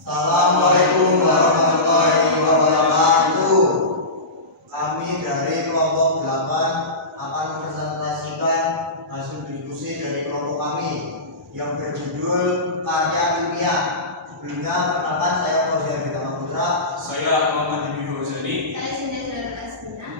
Assalamualaikum warahmatullahi wabarakatuh. Kami dari kelompok 8 akan mempresentasikan hasil diskusi dari kelompok kami yang berjudul karya ilmiah. Sebelumnya perkenalkan, saya Fauzan Bintang Putra. Saya Muhammad Ibi Fauzani. Saya Sinta Zulatul Asmina.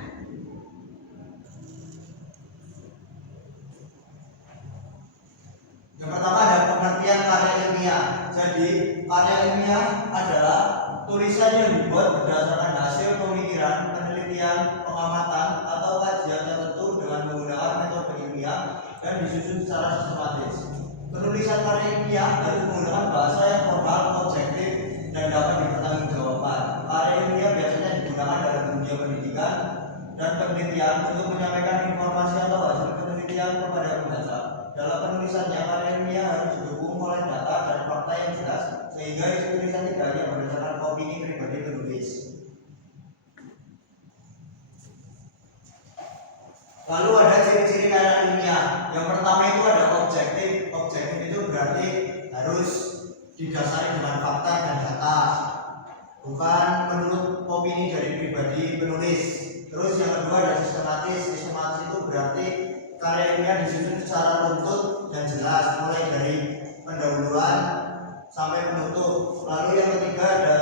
Yang pertama ada pengertian karya ilmiah. Jadi karya ilmiah adalah tulisan yang dibuat berdasarkan hasil pemikiran, penelitian, pengamatan, atau kajian tertentu dengan menggunakan metode ilmiah dan disusun secara sistematis. Penulisan karya ilmiah harus menggunakan bahasa yang formal, objektif, dan dapat dipertanggungjawabkan. Karya ilmiah biasanya digunakan dalam dunia pendidikan dan penelitian untuk menyampaikan informasi atau hasil penelitian kepada pembaca. Dalam penulisannya, karya ilmiah harus didukung oleh data dan fakta yang jelas, sehingga isi tulisan tidak hanya berdasarkan opini pribadi penulis. Lalu ada ciri-ciri karya ilmiah. Yang pertama itu ada objektif. Objektif itu berarti harus didasari dengan fakta dan data, bukan menurut opini dari pribadi penulis. Terus yang kedua ada sistematis. Sistematis itu berarti karya ilmiah disusun secara runtut dan jelas, mulai dari pendahuluan sampai penutup. Lalu yang ketiga ada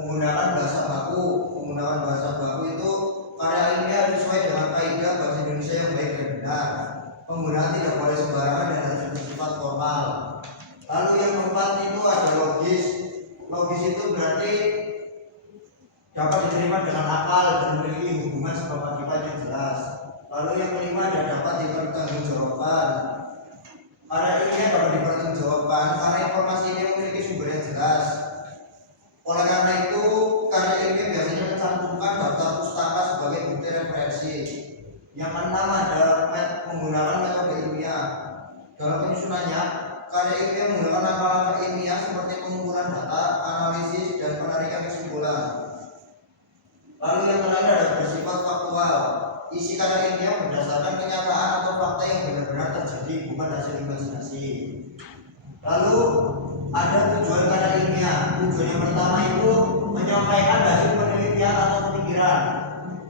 menggunakan bahasa baku. Menggunakan bahasa baku itu karya ilmiah sesuai dengan kaidah bahasa Indonesia yang baik dan benar. Penggunaan tidak boleh sembarangan dan harus bersifat formal. Lalu yang keempat itu ada logis. Logis itu berarti dapat diterima dengan akal dan memiliki hubungan sebab akibat yang jelas. Lalu yang kelima ada dapat dipertanggungjawabkan. Karya ilmiah dapat dipertanggungjawabkan karena informasi ini memiliki sumber yang jelas. Oleh karena itu, karya ilmiah biasanya mencantumkan daftar pustaka sebagai bukti referensi. Yang keenam ada menggunakan metode ilmiah. Dalam penyusunannya, karya ilmiah menggunakan langkah-langkah ilmiah seperti pengumpulan data, analisis, dan penarikan kesimpulan. Lalu yang terakhir ada bersifat faktual. Isi karya ilmiah berdasarkan kenyataan atau fakta yang benar-benar terjadi, bukan hasil imajinasi. Lalu ada tujuan karya ilmiah. Tujuan yang pertama itu menyampaikan hasil penelitian atau pemikiran.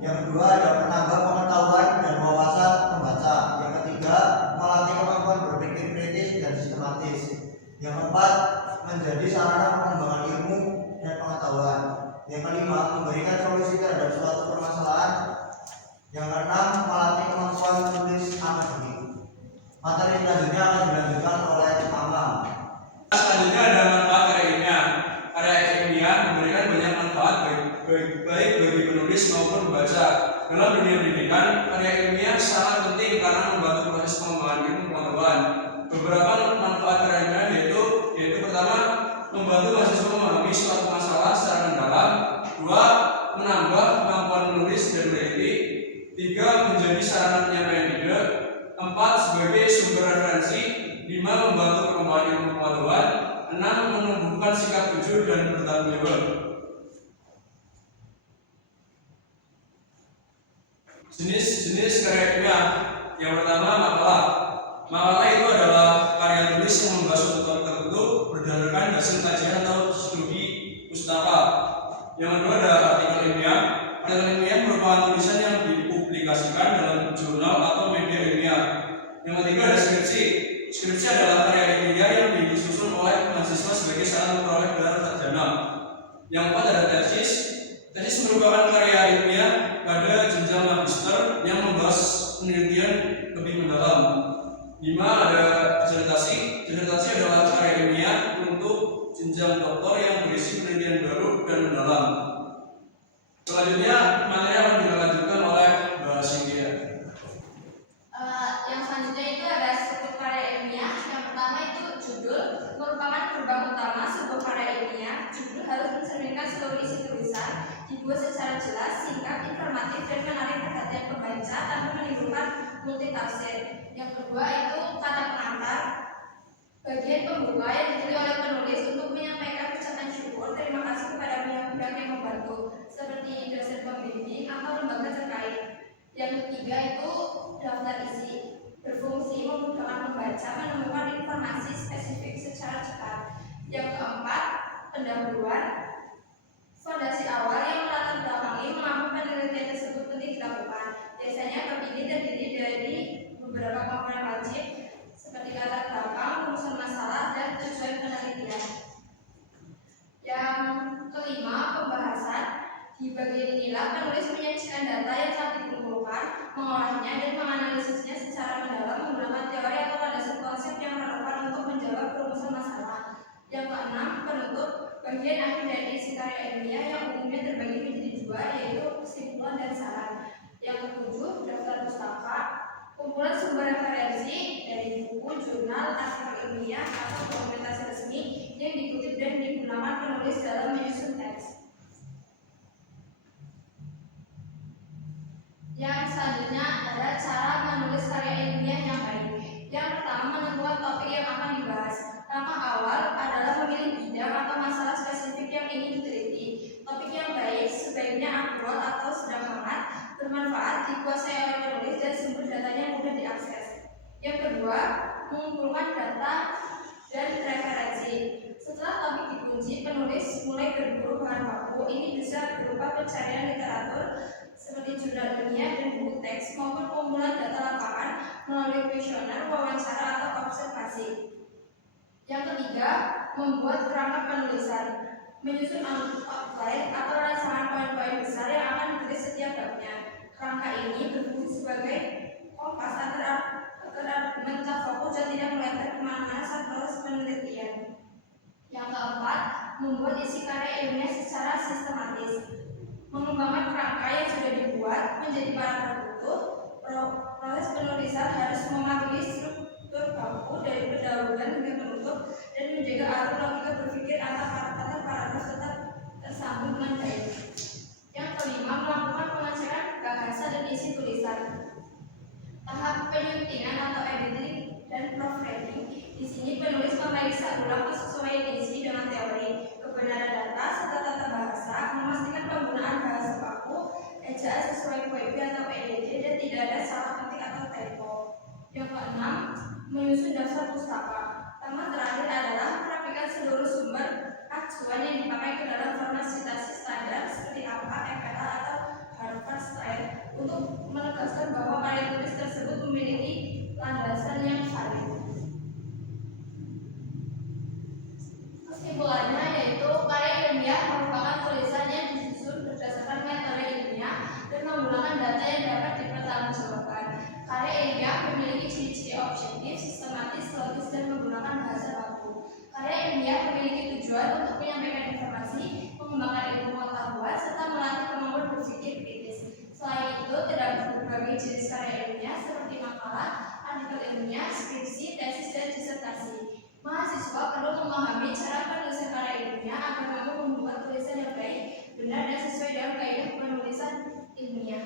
Yang kedua ada menambah pengetahuan dan wawasan pembaca. Yang ketiga melatih kemampuan berpikir kritis dan sistematis. Yang keempat menjadi sarana pengembangan ilmu dan pengetahuan. Yang kelima memberikan solusi terhadap suatu permasalahan. Yang keenam melatih kemampuan menulis akademik. Materi selanjutnya akan dilanjutkan oleh Amal. Selanjutnya ada manfaat karya ilmiah. Karya ilmiah memberikan banyak manfaat baik bagi penulis maupun pembaca. Dalam dunia pendidikan, karya ilmiah sangat penting karena membantu proses pengembangan ilmu pengetahuan. Beberapa manfaat karya ilmiah yaitu pertama, membantu mahasiswa memahami suatu masalah secara mendalam. Dua, menambah kemampuan menulis dan meneliti. Tiga, menjadi sarana penyampaian ide. Empat, sebagai sumber referensi. Lima, membantu perkembangan ilmu pengetahuan. Enam, menumbuhkan sikap jujur dan bertanggung jawab. Jenis-jenis karya ilmiah. Yang pertama, makalah. Makalah itu adalah karya tulis yang membahas suatu topik tertentu berdasarkan hasil kajian atau studi pustaka. Yang kedua ada artikel ilmiah. Artikel ilmiah merupakan tulisan yang dipublikasikan dalam jurnal atau media ilmiah. Yang ketiga ada skripsi. Skripsi adalah karya ilmiah yang disusun oleh mahasiswa sebagai sarana memperoleh gelar sarjana. Yang keempat ada tesis. Tesis merupakan karya ilmiah pada jenjang magister yang membahas penelitian lebih mendalam. 5 ada disertasi. Disertasi adalah karya ilmiah untuk jenjang doktor yang berisi penelitian baru dan mendalam. Selanjutnya materi akan dilanjutkan oleh Mbak Cynthia. Yang selanjutnya itu ada struktur karya ilmiah. Yang pertama itu judul, merupakan gerbang utama sebuah karya ilmiah. Judul harus mencerminkan seluruh isi tulisan, dibuat secara jelas, singkat, informatif, dan menarik perhatian pembaca tanpa menimbulkan multitafsir. Yang kedua itu kata pengantar, bagian pembuka yang ditulis oleh penulis untuk menyampaikan ucapan syukur terima kasih kepada pihak-pihak yang membantu, seperti dosen pembimbing atau lembaga terkait. Yang ketiga itu daftar isi, berfungsi memudahkan pembaca menemukan informasi spesifik secara cepat. Yang keempat, pendahuluan, fondasi awal yang melatar belakangi mengapa penelitian tersebut penting dilakukan. Biasanya bab ini terdiri dari beberapa komponen wajib seperti latar belakang, rumusan masalah, dan tujuan penelitian. Yang kelima, pembahasan. Di bagian inilah penulis menyajikan data yang telah dikumpulkan, mengolahnya, dan menganalisisnya secara mendalam menggunakan teori atau landasan konsep yang relevan untuk menjawab perumusan masalah. Yang keenam, penutup. Bagian akhir dari isi karya ilmiah yang umumnya terbagi menjadi dua, yaitu kesimpulan dan saran. Yang ketujuh, daftar pustaka, kumpulan sumber referensi dari buku, jurnal, artikel ilmiah, atau dokumentasi resmi yang dikutip dan digunakan penulis dalam menyusun teks. Yang selanjutnya adalah cara menulis karya ilmiah yang baik. Yang pertama, menentukan topik yang akan dibahas. Langkah awal adalah memilih bidang atau masalah spesifik yang ingin diteliti. Topik yang baik sebaiknya akurat atau sedang hangat, bermanfaat, dikuasai oleh penulis, dan sumber datanya mudah diakses. Yang kedua, mengumpulkan data dan referensi. Setelah topik dikunci, penulis mulai berburu bahan baku. Ini bisa berupa pencarian literatur seperti jurnal ilmiah dan buku teks maupun pengumpulan data lapangan melalui kuesioner, wawancara, atau observasi. Yang ketiga, membuat kerangka penulisan, menyusun outline atau rancangan poin-poin besar yang akan ditulis setiap babnya. Kerangka ini berfungsi sebagai kompas agar argumen tetap fokus dan tidak melebar kemana-mana saat proses penelitian. Yang keempat, membuat isi karya ilmiah secara sistematis. Mengembangkan kerangka yang sudah dibuat menjadi paragraf utuh. Proses penulisan harus mematuhi struktur baku dari pendahuluan hingga penutup dan menjaga alur logika berpikir antar paragraf tetap tersambung dengan baik. Yang kelima, melakukan pengecekan bahasa dan isi tulisan. Tahap penyuntingan atau editing dan proofreading. Di sini penulis memeriksa ulang kesesuaian isi dengan teori, kebenaran data serta tata bahasa, memastikan penggunaan bahasa baku, ejaan sesuai QWB atau PED, dan tidak ada salah ketik atau typo. Yang keenam, menyusun daftar pustaka. Tema terakhir adalah merapikan seluruh sumber acuan yang dipakai ke dalam format sitasi standar seperti APA, FLA, atau Harvard Style untuk menegaskan bahwa karya tulis tersebut memiliki landasan yang valid. Kesimpulannya yaitu karya ilmiah merupakan tulisan yang disusun berdasarkan metode ilmiah dan menggunakan data yang dapat dipertanggungjawabkan. Karya ilmiah memiliki ciri-ciri objektif, sistematis, logis, dan menggunakan bahasa baku. Karya ilmiah memiliki tujuan untuk menyampaikan informasi, mengembangkan ilmu pengetahuan, serta melatih kemampuan berpikir kritis. Selain itu, terdapat berbagai jenis karya ilmiah seperti makalah, artikel ilmiah, skripsi, tesis, dan disertasi. Mahasiswa perlu memahami cara penulisan karya ilmiah agar mampu membuat tulisan yang baik, benar, dan sesuai dengan kaidah penulisan ilmiah.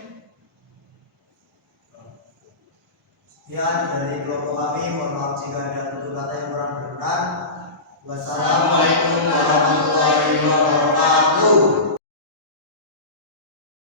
Sekian dari kelompok kami. Mohon maaf jika ada tutur kata yang kurang berkenan. Wassalam.